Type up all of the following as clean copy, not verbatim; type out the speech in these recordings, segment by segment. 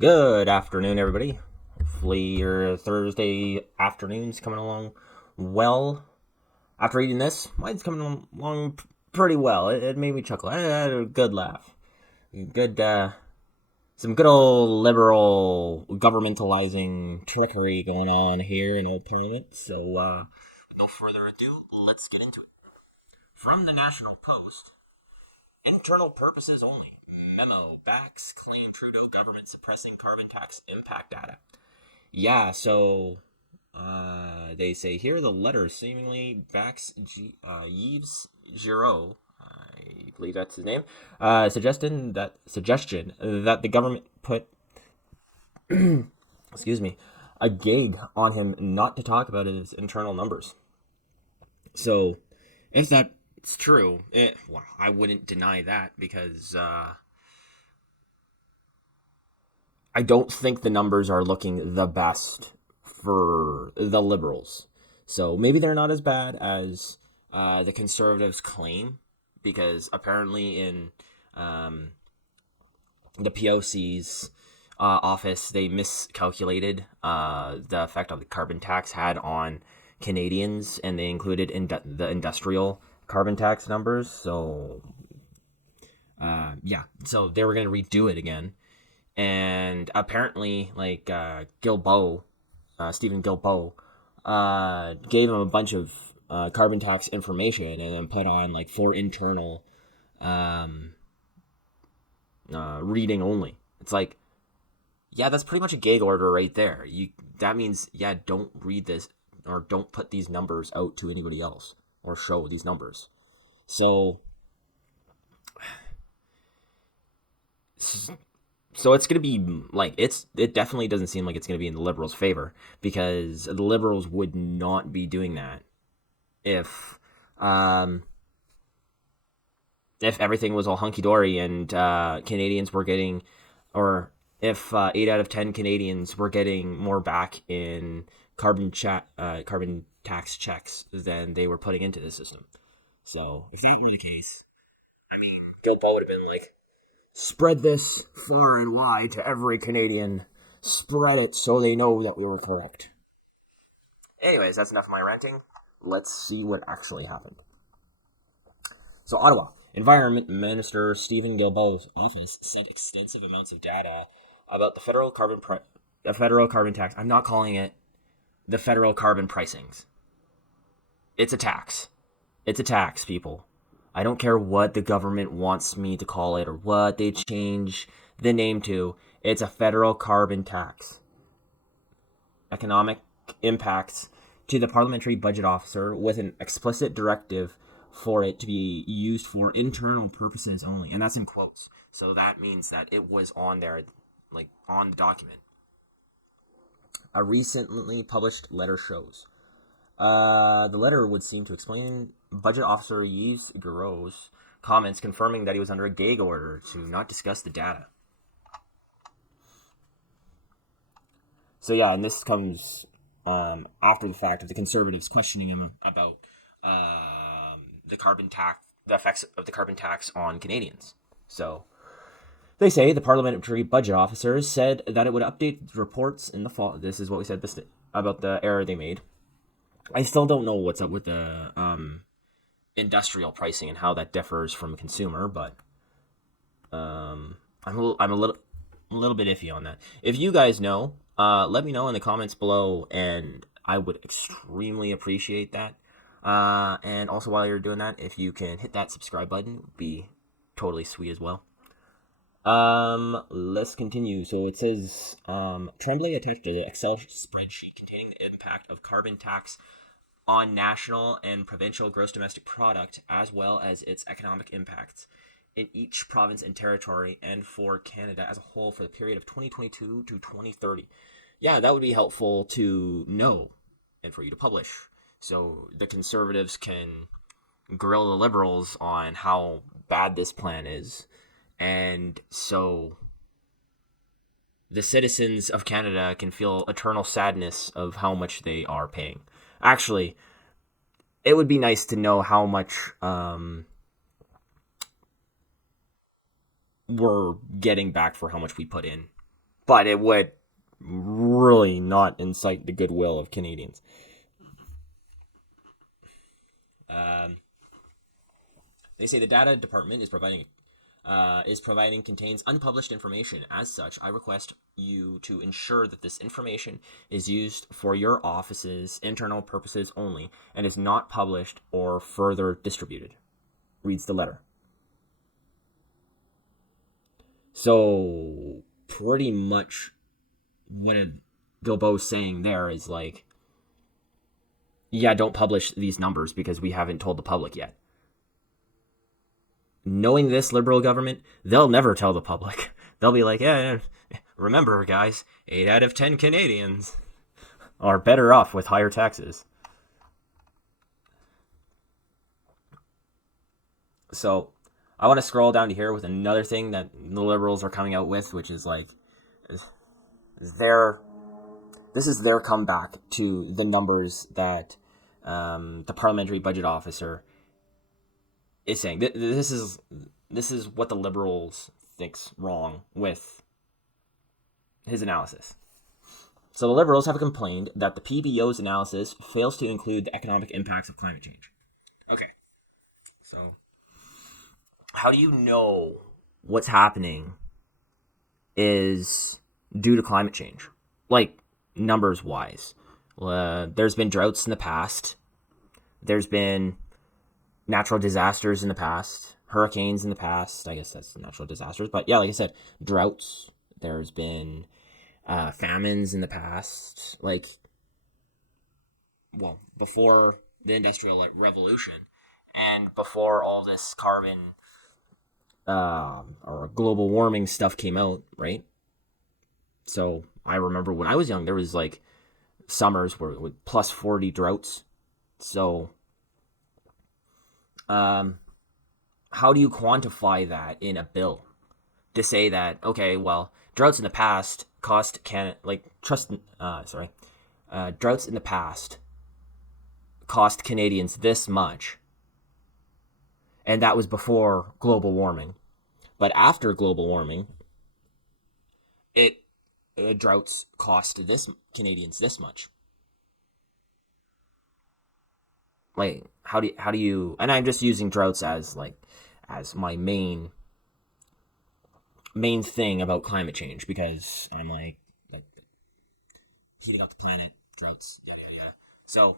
Good afternoon, everybody. Hopefully, your Thursday afternoon's coming along well. After reading this, mine's coming along pretty well. It made me chuckle. I had a good laugh. Good, some good old liberal governmentalizing trickery going on here in our parliament. So, no further ado, let's get into it. From the National Post, internal purposes only. Memo backs claim Trudeau government suppressing carbon tax impact data. Yeah, so they say here the letter seemingly backs Yves Giraud, I believe that's his name, suggestion that the government put, excuse me, a gag on him not to talk about his internal numbers. So, if that's true, well, I wouldn't deny that because I don't think the numbers are looking the best for the liberals. So maybe they're not as bad as the conservatives claim, because apparently in the POC's office, they miscalculated the effect of the carbon tax had on Canadians, and they included the industrial carbon tax numbers. So, yeah, so they were going to redo it again. And apparently, like Stephen Guilbeault, gave him a bunch of carbon tax information and then put on like for internal reading only. It's like, yeah, that's pretty much a gag order right there. That means, yeah, don't read this or don't put these numbers out to anybody else or show these numbers. So it's going to be like it definitely doesn't seem like it's going to be in the liberals' favor, because the liberals would not be doing that if everything was all hunky dory and Canadians were getting, or if 8 out of 10 Canadians were getting more back in carbon tax checks than they were putting into the system. So if that were the case, I mean, Gilbo would have been like, spread this far and wide to every Canadian. Spread it so they know that we were correct. Anyways, that's enough of my ranting. Let's see what actually happened. So, Ottawa. Environment Minister Stephen Guilbeault's office sent extensive amounts of data about the federal carbon tax. I'm not calling it the federal carbon pricings. It's a tax. It's a tax, people. I don't care what the government wants me to call it or what they change the name to. It's a federal carbon tax. Economic impacts to the parliamentary budget officer with an explicit directive for it to be used for internal purposes only. And that's in quotes. So that means that it was on there, like on the document. A recently published letter shows. The letter would seem to explain Budget Officer Yves Giraud's comments, confirming that he was under a gag order to not discuss the data. So yeah, and this comes after the fact of the Conservatives questioning him about the effects of the carbon tax on Canadians. So they say the parliamentary budget officers said that it would update reports in the fall. This is what we said about the error they made. I still don't know what's up with the industrial pricing and how that differs from consumer, but I'm a little bit iffy on that. If you guys know, let me know in the comments below, and I would extremely appreciate that. And also, while you're doing that, if you can hit that subscribe button, it would be totally sweet as well. Let's continue. So it says, Tremblay attached to the Excel spreadsheet containing the impact of carbon tax on national and provincial gross domestic product, as well as its economic impacts in each province and territory, and for Canada as a whole for the period of 2022 to 2030. Yeah, that would be helpful to know and for you to publish, so the Conservatives can grill the Liberals on how bad this plan is, and so the citizens of Canada can feel eternal sadness of how much they are paying. Actually, it would be nice to know how much we're getting back for how much we put in. but it would really not incite the goodwill of Canadians. Um, they say the data department is providing contains unpublished information. As such, I request you to ensure that this information is used for your office's internal purposes only and is not published or further distributed. Reads the letter. So pretty much what Guilbeault's saying there is like, yeah, don't publish these numbers because we haven't told the public yet. Knowing this Liberal government, they'll never tell the public. They'll be like, yeah, remember, guys, 8 out of 10 Canadians are better off with higher taxes. So I want to scroll down to here with another thing that the Liberals are coming out with, which is like this is their comeback to the numbers that the parliamentary budget officer is saying. This is what the Liberals thinks wrong with his analysis. So the Liberals have complained that the PBO's analysis fails to include the economic impacts of climate change. Okay, so how do you know what's happening is due to climate change? Like, numbers wise. There's been droughts in the past. There's been natural disasters in the past. Hurricanes in the past. I guess that's natural disasters. But yeah, like I said, droughts. There's been famines in the past. Like, well, before the Industrial Revolution and before all this carbon or global warming stuff came out, right? So I remember when I was young, there was like summers where with plus 40 droughts. So how do you quantify that in a bill to say that, okay, well, droughts in the past droughts in the past cost Canadians this much, and that was before global warming. But after global warming, droughts cost Canadians this much. Like, how do you? And I'm just using droughts as my main thing about climate change, because I'm like heating up the planet, droughts, yada yada yada. So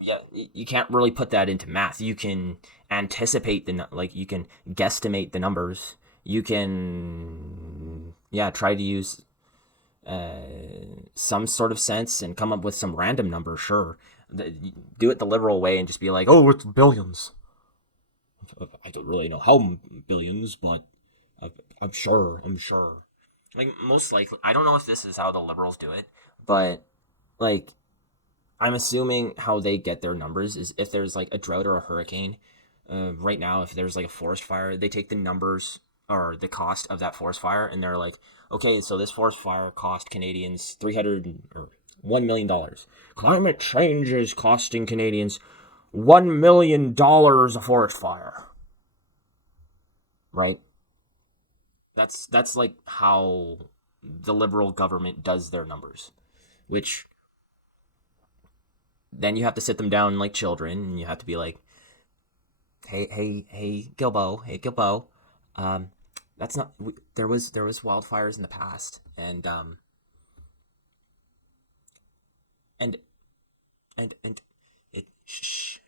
yeah, you can't really put that into math. You can anticipate you can guesstimate the numbers. You can try to use some sort of sense and come up with some random number. Sure, do it the Liberal way and just be like, oh, it's billions. I don't really know how billions, but I'm sure. Like, most likely, I don't know if this is how the Liberals do it, but like, I'm assuming how they get their numbers is if there's like a drought or a hurricane. Right now, if there's like a forest fire, they take the numbers or the cost of that forest fire, and they're like, okay, so this forest fire cost Canadians $1 million. Climate change is costing Canadians $1 million a forest fire. Right? That's like how the Liberal government does their numbers, which then you have to sit them down like children, and you have to be like, hey, Guilbeault, that's not. There was wildfires in the past, and it. Shh.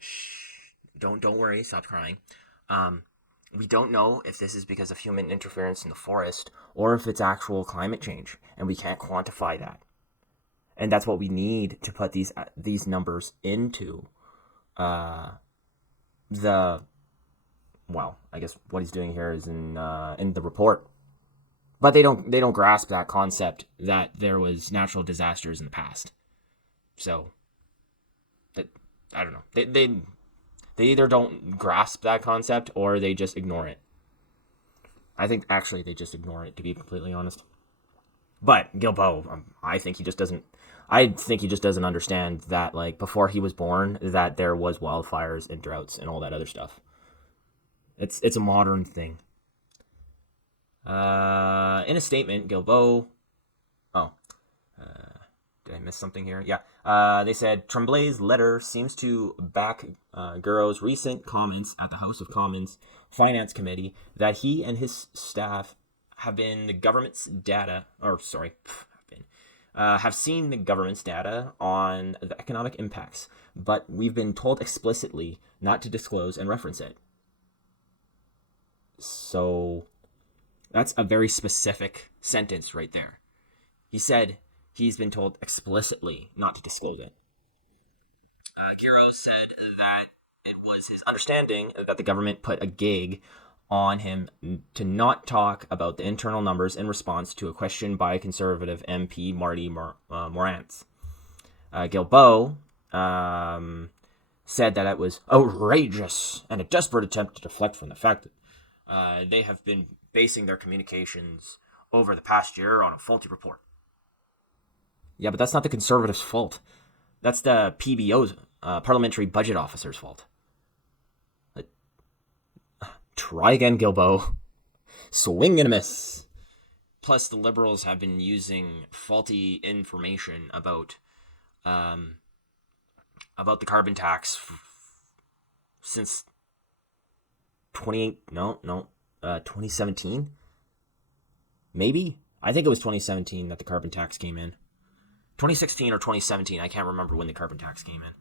Don't worry. Stop crying. We don't know if this is because of human interference in the forest or if it's actual climate change, and we can't quantify that. And that's what we need to put these numbers into I guess what he's doing here is in the report. But they don't grasp that concept that there was natural disasters in the past. So I don't know. They either don't grasp that concept or they just ignore it. I think actually they just ignore it, to be completely honest. But Guilbeault, I think he just doesn't understand that, like, before he was born, that there was wildfires and droughts and all that other stuff. It's a modern thing. In a statement, Guilbeault. Oh, did I miss something here? Yeah. They said Tremblay's letter seems to back Guilbeault's recent comments at the House of Commons Finance Committee that he and his staff have been the government's data, or sorry, have seen the government's data on the economic impacts, but we've been told explicitly not to disclose and reference it. So that's a very specific sentence right there. He said he's been told explicitly not to disclose it. Giro said that it was his understanding that the government put a gig on him to not talk about the internal numbers in response to a question by Conservative MP Marty Morantz. Guilbeault said that it was outrageous and a desperate attempt to deflect from the fact that they have been basing their communications over the past year on a faulty report. Yeah, but that's not the Conservatives' fault. That's the PBO's, Parliamentary Budget Officer's fault. Try again, Guilbeault. Swing and a miss. Plus, the Liberals have been using faulty information about the carbon tax since 2017? Maybe? I think it was 2017 that the carbon tax came in. 2016 or 2017, I can't remember when the carbon tax came in.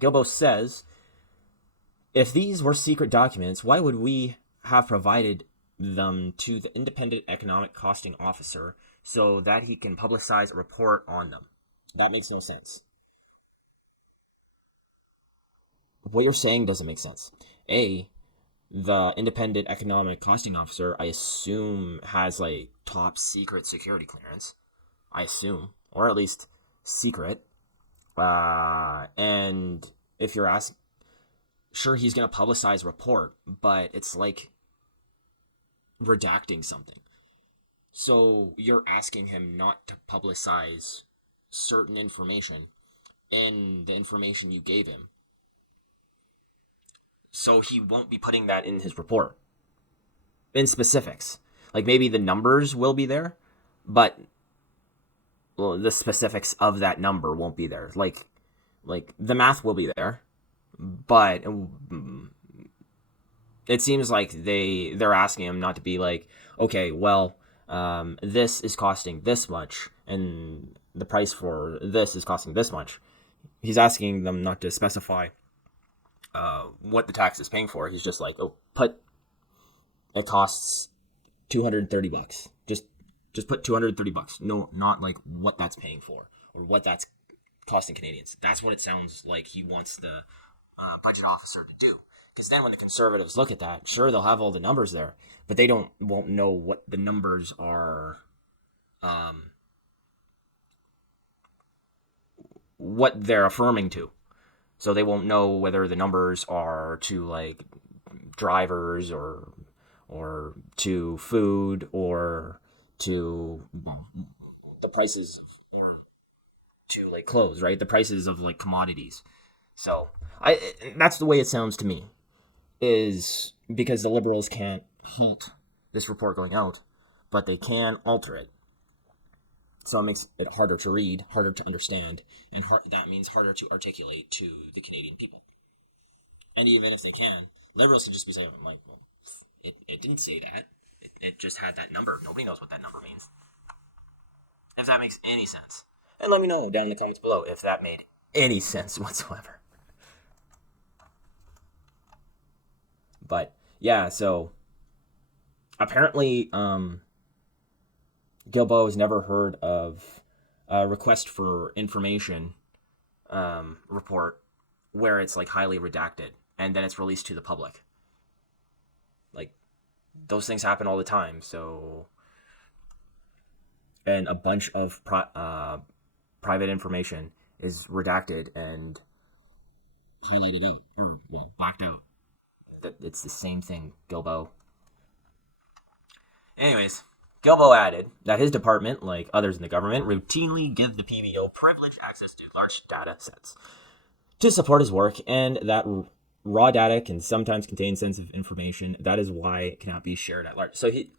Guilbeault says, if these were secret documents, why would we have provided them to the Independent Economic Costing Officer so that he can publicize a report on them? That makes no sense. What you're saying doesn't make sense. A, the Independent Economic Costing Officer, I assume, has like top secret security clearance. I assume, or at least secret. And if you're asking, sure, he's going to publicize a report, but it's like redacting something. So you're asking him not to publicize certain information in the information you gave him. So he won't be putting that in his report in specifics. Like maybe the numbers will be there, but the specifics of that number won't be there. Like the math will be there, but it seems like they're asking him not to be like, okay, well, this is costing this much, and the price for this is costing this much. He's asking them not to specify what the tax is paying for. He's just like, oh, it costs $230. Just put $230. No, not like what that's paying for or what that's costing Canadians. That's what it sounds like he wants the budget officer to do. Because then when the Conservatives look at that, sure, they'll have all the numbers there, but they won't know what the numbers are, what they're affirming to. So they won't know whether the numbers are to like drivers or to food or to the prices or to like clothes, right? The prices of like commodities. So that's the way it sounds to me, is because the Liberals can't halt this report going out, but they can alter it. So it makes it harder to read, harder to understand, and that means harder to articulate to the Canadian people. And even if they can, Liberals can just be saying, like, well, it didn't say that. It just had that number. Nobody knows what that number means. If that makes any sense. And let me know down in the comments below if that made any sense whatsoever. But, yeah, so apparently, Guilbeault has never heard of a request for information report where it's like highly redacted and then it's released to the public. Like, those things happen all the time. So, and a bunch of private information is redacted and highlighted out, or, well, blacked out. It's the same thing, Guilbeault. Anyways, Guilbeault added that his department, like others in the government, routinely give the PBO privileged access to large data sets to support his work, and that raw data can sometimes contain sensitive information. That is why it cannot be shared at large. So he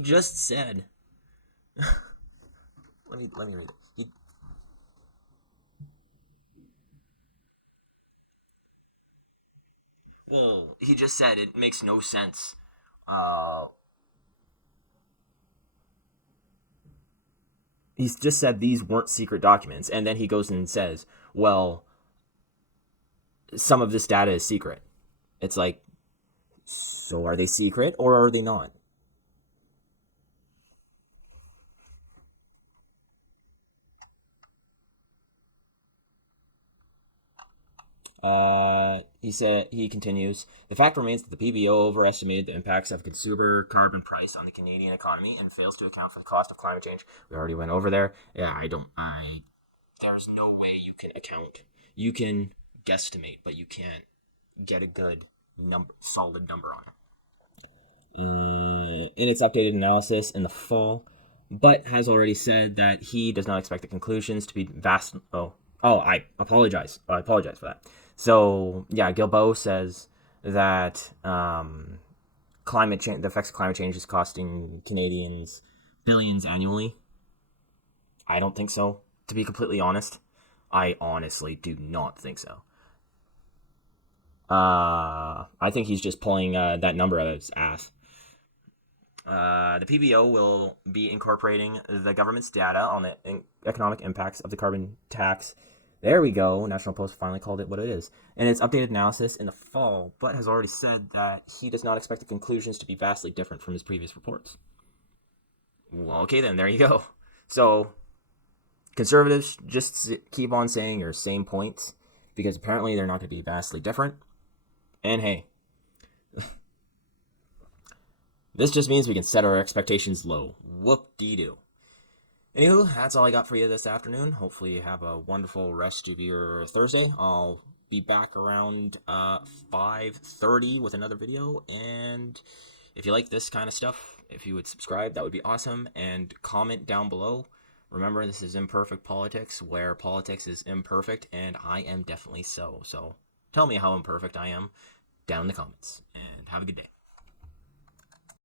just said. Let me read it. He just said it makes no sense. Uh, he's just said these weren't secret documents, and then he goes and says, "Well, some of this data is secret." It's like, so are they secret or are they not? He continues. The fact remains that the PBO overestimated the impacts of consumer carbon price on the Canadian economy and fails to account for the cost of climate change. We already went over there. Yeah, I don't. I There's no way you can account. You can guesstimate, but you can't get a good solid number on it. In its updated analysis in the fall, but has already said that he does not expect the conclusions to be vast. I apologize. I apologize for that. So yeah, Gilbo says that climate change, the effects of climate change, is costing Canadians billions annually. I don't think so. To be completely honest, I honestly do not think so. I think he's just pulling that number out of his ass. The PBO will be incorporating the government's data on the economic impacts of the carbon tax. There we go. National Post finally called it what it is. And its updated analysis in the fall, but has already said that he does not expect the conclusions to be vastly different from his previous reports. Well, okay, then, there you go. So, conservatives just keep on saying your same points because apparently they're not going to be vastly different. And hey, this just means we can set our expectations low. Whoop-dee-doo. Anywho, that's all I got for you this afternoon. Hopefully you have a wonderful rest of your Thursday. I'll be back around 5:30 with another video. And if you like this kind of stuff, if you would subscribe, that would be awesome. And comment down below. Remember, this is Imperfect Politics, where politics is imperfect, and I am definitely so. So tell me how imperfect I am down in the comments. And have a good day.